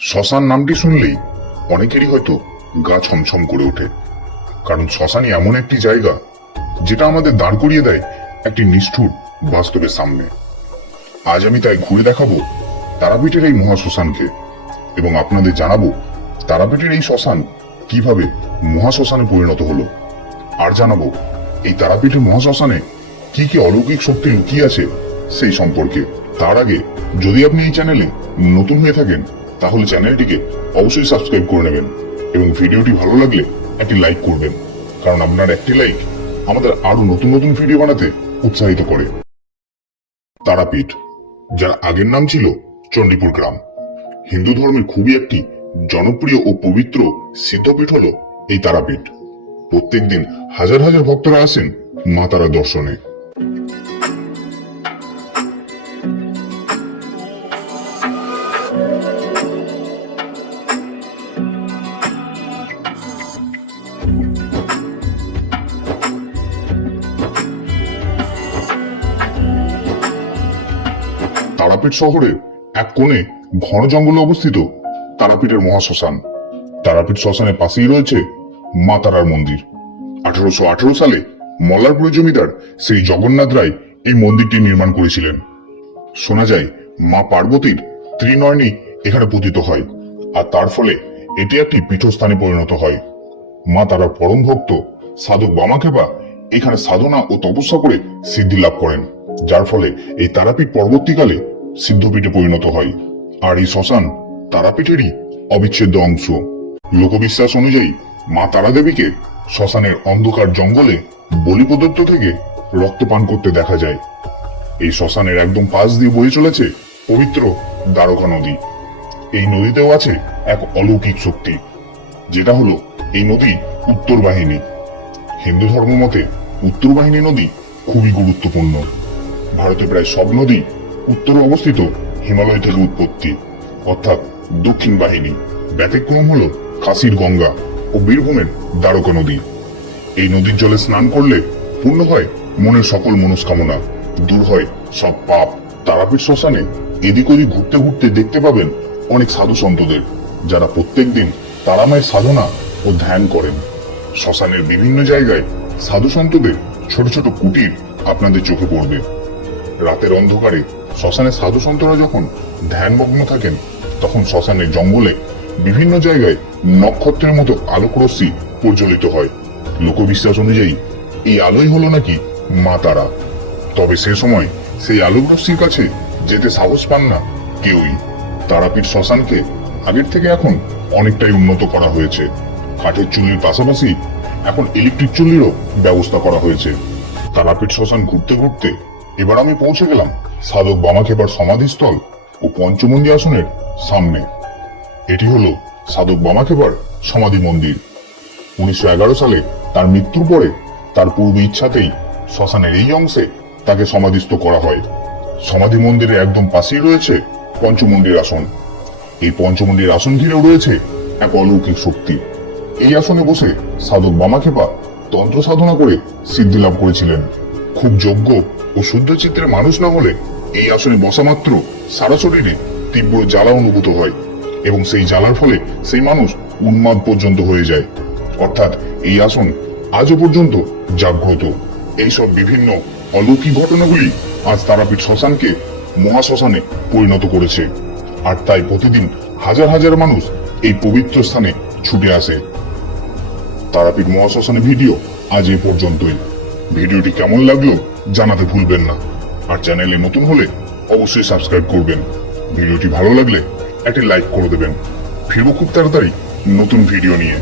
শ্মশান নামটি শুনলেই অনেকেরই হয়তো গা ছমছম করে ওঠে, কারণ শ্মশানই এমন একটি জায়গা যেটা আমাদের দাঁড় করিয়ে দেয় একটি নিষ্ঠুর বাস্তবের সামনে। আজ আমি তাই ঘুরে দেখাবো তারাপীঠের এই মহাশ্মশানকে, এবং আপনাদের জানাবো তারাপীঠের এই শ্মশান কিভাবে মহাশ্মশানে পরিণত হলো, আর জানাবো এই তারাপীঠের মহাশ্মশানে কি কি অলৌকিক শক্তি লুকিয়ে আছে সেই সম্পর্কে। তার আগে যদি আপনি এই চ্যানেলে নতুন হয়ে থাকেন তাহলে চ্যানেলটিকে অবশ্যই সাবস্ক্রাইব করে নেবেন এবং ভিডিওটি ভালো লাগলে একটি লাইক করবেন, কারণ আপনার একটি লাইক আমাদের আরো নতুন নতুন ভিডিও বানাতে উৎসাহিত করে। তারাপীঠ, যার আগের নাম ছিল চণ্ডীপুর গ্রাম, হিন্দু ধর্মের খুবই একটি জনপ্রিয় ও পবিত্র সিদ্ধপীঠ হলো এই তারাপীঠ। প্রত্যেকদিন হাজার হাজার ভক্তরা আসেন মা তারা দর্শনে। তারাপীঠ শহরের এক কোণে ঘন জঙ্গলে অবস্থিত তারাপীঠের মহাশ্মশান। তারাপীঠ শ্মশানের পাশেই রয়েছে মা তারার মন্দির। 1818 সালে মল্লারপুরের জমিদার শ্রী জগন্নাথ রায় এই মন্দিরটি নির্মাণ করেছিলেন। শোনা যায় মা পার্বতীর ত্রিনয়নী এখানে পতিত হয়, আর তার ফলে এটি একটি পীঠস্থানে পরিণত হয়। মা তারার পরম ভক্ত সাধক বামাক্ষেপা এখানে সাধনা ও তপস্যা করে সিদ্ধি লাভ করেন, যার ফলে এই তারাপীঠ পরবর্তীকালে সিদ্ধপীঠে পরিণত হয়। আর এই শ্মশান তারাপীঠেরই অবিচ্ছেদ্য অংশ। লোকবিশ্বাস অনুযায়ী মা তারা দেবীকে শ্মশানের অন্ধকার জঙ্গলে বলি প্রদত্ত থেকে রক্ত পান করতে দেখা যায়। এই শ্মশানের একদম পাশ দিয়ে বয়ে চলেছে পবিত্র দ্বারকা নদী। এই নদীতেও আছে এক অলৌকিক শক্তি, যেটা হলো এই নদী উত্তর বাহিনী। হিন্দু ধর্ম মতে উত্তর বাহিনী নদী খুবই গুরুত্বপূর্ণ। ভারতে প্রায় সব নদী উত্তরে অবস্থিত হিমালয় থেকে উৎপত্তি, অর্থাৎ দক্ষিণ বাহিনী। ব্যতিক্রম হলো কাশীর গঙ্গা ও বীরভূমের দ্বারকা নদী। এই নদীর জলে স্নান করলে পূর্ণ হয় মনের সকল মনস্কামনা, দূর হয় সব পাপ। তারাপীঠ শ্মশানে এদিক ওদিক ঘুরতে ঘুরতে দেখতে পাবেন অনেক সাধু সন্তদের, যারা প্রত্যেকদিন তারামায়ের সাধনা ও ধ্যান করেন। শ্মশানের বিভিন্ন জায়গায় সাধু সন্তদের ছোট ছোট কুটির আপনাদের চোখে পড়বে। রাতের অন্ধকারে শ্মশানে সাধু সন্তরা যখন ধ্যানমগ্ন থাকেন, তখন শ্মশানের জঙ্গলে বিভিন্ন জায়গায় নক্ষত্রের মতো আলোক রশ্মি প্রজ্বলিত হয়। লোকবিশ্বাস অনুযায়ী এই আলোই হলো নাকি মা তারা। তবে সে সময় সেই আলোক রশ্মির কাছে যেতে সাহস পান না কেউই। তারাপীঠ শ্মশানকে আগের থেকে এখন অনেকটাই উন্নত করা হয়েছে। কাঠের চুল্লির পাশাপাশি এখন ইলেকট্রিক চুল্লিরও ব্যবস্থা করা হয়েছে। তারাপীঠ শ্মশান ঘুরতে ঘুরতে এবার আমি পৌঁছে গেলাম সাধক বামাক্ষেপার সমাধিস্থল ও পঞ্চমন্দির আসনের সামনে। এটি হলো সাধক বামাক্ষেপার সমাধি মন্দির। 1911 সালে তার মৃত্যুর পরে তার পূর্ব ইচ্ছাতেই শ্মশানের এই অংশে তাকে সমাধিস্থ করা হয়। সমাধি মন্দিরের একদম পাশেই রয়েছে পঞ্চমন্দির আসন। এই পঞ্চমন্দির আসন ঘিরেও রয়েছে এক অলৌকিক শক্তি। এই আসনে বসে সাধক বামাক্ষেপা তন্ত্র সাধনা করে সিদ্ধি লাভ করেছিলেন। খুব যোগ্য ও শুদ্ধ চিত্রের মানুষ না হলে এই আসনে বসা মাত্র সারা শরীরে তীব্র জ্বালা অনুভূত হয়, এবং সেই জ্বালার ফলে সেই মানুষ উন্মাদ পর্যন্ত হয়ে যায়। অর্থাৎ এই আসন আজও পর্যন্ত জাগ্রত। এইসব বিভিন্ন অলৌকিক ঘটনাগুলি আজ তারাপীঠ শ্মশানকে মহাশ্মশানে পরিণত করেছে, আর তাই প্রতিদিন হাজার হাজার মানুষ এই পবিত্র স্থানে ছুটে আসে। তারাপীঠ মহাশ্মশানের ভিডিও আজ এ পর্যন্তই। ভিডিওটি কেমন লাগলো জানাতে ভুলবেন না, আর চ্যানেলে নতুন হলে অবশ্যই সাবস্ক্রাইব করবেন। ভিডিওটি ভালো লাগলে একটি লাইক করে দেবেন। ফিরবো খুব তাড়াতাড়ি নতুন ভিডিও নিয়ে।